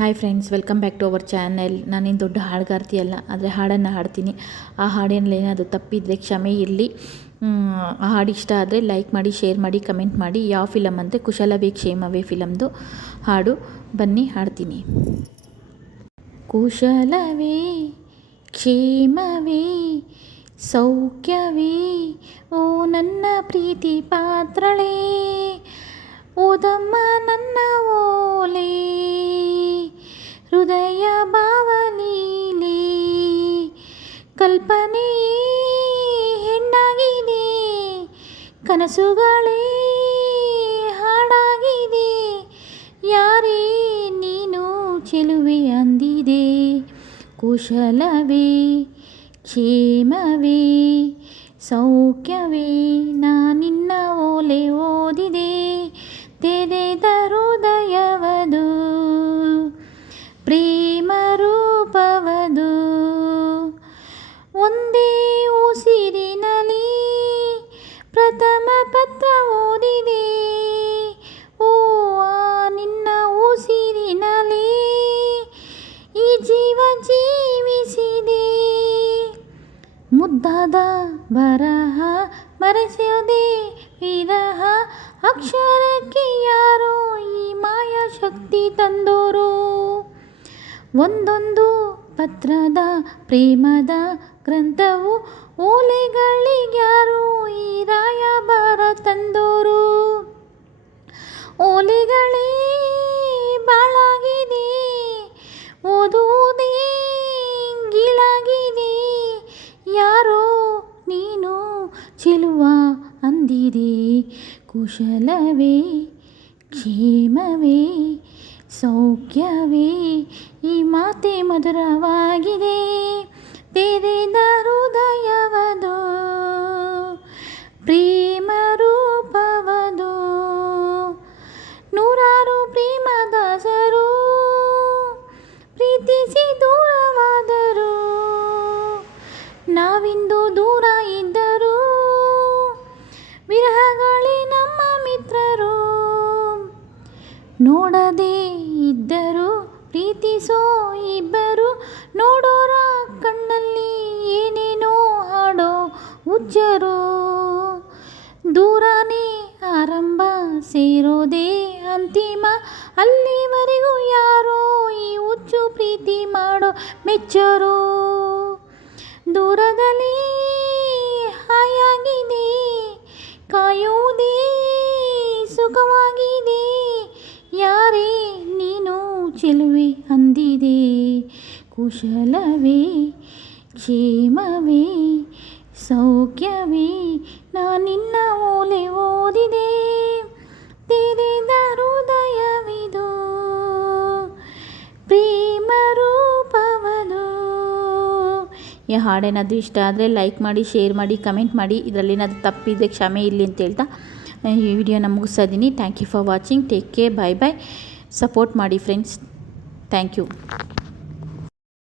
Hi friends welcome back to our channel ನಾನೇನು ದೊಡ್ಡ ಹಾಡುಗಾರ್ತಿಯಲ್ಲ ಆದರೆ ಹಾಡನ್ನು ಹಾಡ್ತೀನಿ. ಆ ಹಾಡಿನಲ್ಲಿ ಏನಾದರೂ ತಪ್ಪಿದರೆ ಕ್ಷಮೆ ಇರಲಿ. ಆ ಹಾಡು ಇಷ್ಟ ಆದರೆ ಲೈಕ್ ಮಾಡಿ ಶೇರ್ ಮಾಡಿ ಕಮೆಂಟ್ ಮಾಡಿ. ಯಾವ ಫಿಲಮ್ ಅಂದರೆ ಕುಶಲವೇ ಕ್ಷೇಮವೇ ಫಿಲಮ್ದು ಹಾಡು. ಬನ್ನಿ, ಹಾಡ್ತೀನಿ. ಕುಶಲವೇ, ಕ್ಷೇಮವೇ, ಸೌಖ್ಯವೇ, ಓ ನನ್ನ ಪ್ರೀತಿ ಪಾತ್ರಳೇ ಓದಮ್ಮ ಕಲ್ಪನೆ ಹೆಣ್ಣಾಗಿದೆ. ಕನಸುಗಳೇ ಹಾಡಾಗಿದೆ. ಯಾರೇ ನೀನು ಚೆಲುವೆ ಅಂದಿದೆ. ಕುಶಲವೇ ಕ್ಷೇಮವೇ ಸೌಖ್ಯವೇ ನಾನಿನ್ನ ಓಲೆ ಓದಿದೆ. ಮುದ್ದಾದ ಬರಹ ಮರೆಸಿಯುದಿ ವಿರಹ. ಅಕ್ಷರಕ್ಕೆ ಯಾರು ಈ ಮಾಯಾ ಶಕ್ತಿ ತಂದೋರು? ಒಂದೊಂದು ಪತ್ರದ ಪ್ರೇಮದ ಗ್ರಂಥವು ಓಲೆಗಳಿಗ್ಯಾರು ಈ ರಾಯಭಾರ ತಂದೋರು? ಅಂದಿದೆ. ಕುಶಲವೇ, ಕ್ಷೇಮವೇ, ಸೌಖ್ಯವೇ, ಈ ಮಾತೆ ಮಧುರವಾಗಿದೆ. ತೆರೆದ ಹೃದಯವದು ಪ್ರೇಮ ರೂಪವದು ನೂರಾರು ಪ್ರೇಮದಾಸರು, ಪ್ರೀತಿಸಿ ದೂರವಾದರು. ನಾವಿಂದು ದೂರ ನೋಡದೇ ಇದ್ದರು ಪ್ರೀತಿಸೋ ಇಬ್ಬರು, ನೋಡೋರ ಕಣ್ಣಲ್ಲಿ ಏನೇನೋ ಹಾಡೋ ಹುಚ್ಚರು. ದೂರನೇ ಆರಂಭ ಸೇರೋದೇ ಅಂತಿಮ, ಅಲ್ಲಿವರೆಗೂ ಯಾರೋ ಈ ಹುಚ್ಚು ಪ್ರೀತಿ ಮಾಡೋ ಮೆಚ್ಚರು. ದೂರದಲ್ಲಿ ಹಾಯಾಗಿದೆ ಚೆಲುವೆ ಅಂದಿದೆ. ಕುಶಲವೇ, ಕ್ಷೇಮವೇ, ಸೌಖ್ಯವೇ ನಾನಿನ್ನ ಓಲೆ ಓದಿದೆ. ತೆರೆದ ಹೃದಯವಿದು, ಪ್ರೇಮ ರೂಪವದು. ಈ ಹಾಡೇನಾದರೂ ಇಷ್ಟ ಆದರೆ ಲೈಕ್ ಮಾಡಿ, ಶೇರ್ ಮಾಡಿ, ಕಮೆಂಟ್ ಮಾಡಿ. ಇದರಲ್ಲಿ ಏನಾದರೂ ತಪ್ಪಿದೆ ಕ್ಷಮೆ ಇರಲಿ ಅಂತ ಹೇಳ್ತಾ ಈ ವಿಡಿಯೋನ ಮುಗಿಸ್ತಾ thank you for watching take care bye bye support ಮಾಡಿ ಫ್ರೆಂಡ್ಸ್ ಥ್ಯಾಂಕ್ ಯು